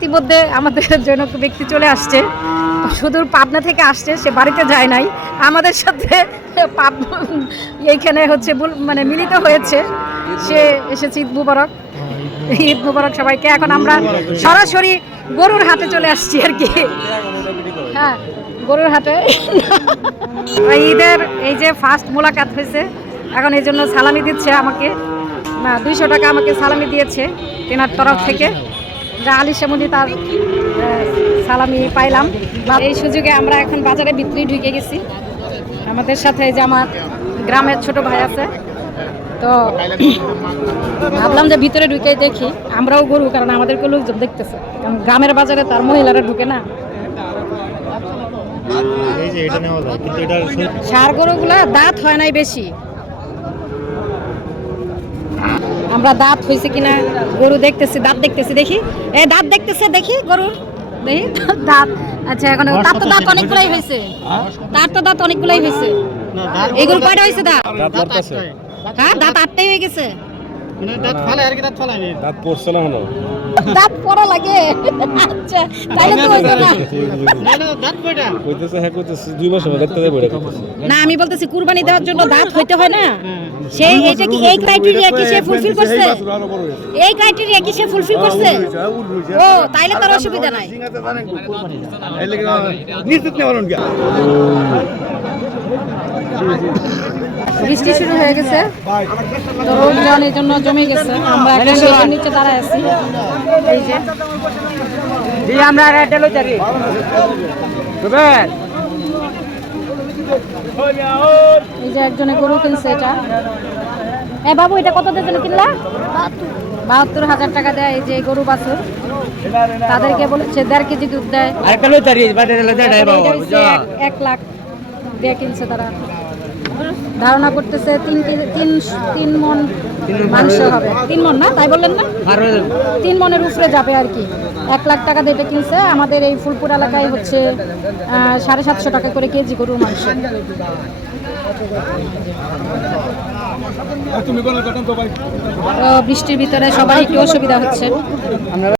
ইতিমধ্যে আমাদের জনক ব্যক্তি চলে আসছে, সুদূর পাবনা থেকে আসছে, সে বাড়িতে যায় নাই, আমাদের সাথে এইখানে হচ্ছে মানে মিলিত হয়েছে। সে এসেছে। ঈদ মুবারক, ঈদ মুবারক সবাইকে। এখন আমরা সরাসরি গরুর হাটে চলে আসছি আর কি। হ্যাঁ, গরুর হাটে ঈদের এই যে ফার্স্ট মোলাকাত হয়েছে, এখন এই জন্য সালামি দিচ্ছে আমাকে। না, 200 টাকা আমাকে সালামি দিয়েছে তেনার তরফ থেকে, যা আলিশামুনি তার সালামি পাইলাম। এই সুযোগে আমরা এখন বাজারে ভিতরে ঢুকে গেছি। আমাদের সাথে যে আমার গ্রামের ছোট ভাই আছে, তো ভাবলাম যে ভিতরে ঢুকে দেখি আমরাও গরু, কারণ আমাদেরকে লোকজন দেখতেছে, কারণ গ্রামের বাজারে তার মহিলারা ঢুকে না। ষাঁড় গরুগুলা দাঁত হয় নাই বেশি, আমরা দাঁত হয়েছে কিনা গরু দেখতেছি, দাঁত দেখতেছি, দেখি এই দাঁত দেখতেছে, দেখি গরুর, দেখি দাঁত। আচ্ছা, এখন তার তো দাঁত অনেকগুলাই হয়েছে, তার তো দাঁত অনেকগুলাই হয়েছে। এই গরু কয়টা হয়েছে দাঁত? হ্যাঁ, দাঁত 8টাই হয়ে গেছে। দাঁত পড়া লাগে। আচ্ছা, তাইলে তো হইতো না। না, আমি বলতেছি কুরবানি দেওয়ার জন্য দাঁত হইতে হয় না, সে এটা কি এই ক্রাইটেরিয়া কি সে ফুলফিল করছে? এই ক্রাইটেরিয়া কি সে ফুলফিল করছে? ও, তাইলে তার অসুবিধা নাই। বৃষ্টি শুরু হয়ে গেছে, তো লোকজনের জন্য জমে গেছে। আমরা একটা শেডের নিচে দাঁড়ায় আছি। এই যে আমরা এই যে একজনে গরু কিনছে। এটা বাবু, এটা কত দিয়ে কিনলা? 72,000 টাকা দেয়। এই যে গরু বাছুর, তাদেরকে বলেছে 1.5 কেজি দুধ দেয়। 1 লাখ দিয়ে কিনছে তারা। ধারণা করতেছে 3 মন মাংস হবে। 3 মন না, তাই বললেন না? 3 মনের উপরে যাবে আর কি। 1 লাখ টাকা দিয়ে কিনছে। আমাদের এই ফুলপুর এলাকায় হচ্ছে 750 টাকা করে কেজি গরুর মাংস। বৃষ্টির ভিতরে সবাই একটু অসুবিধা হচ্ছে।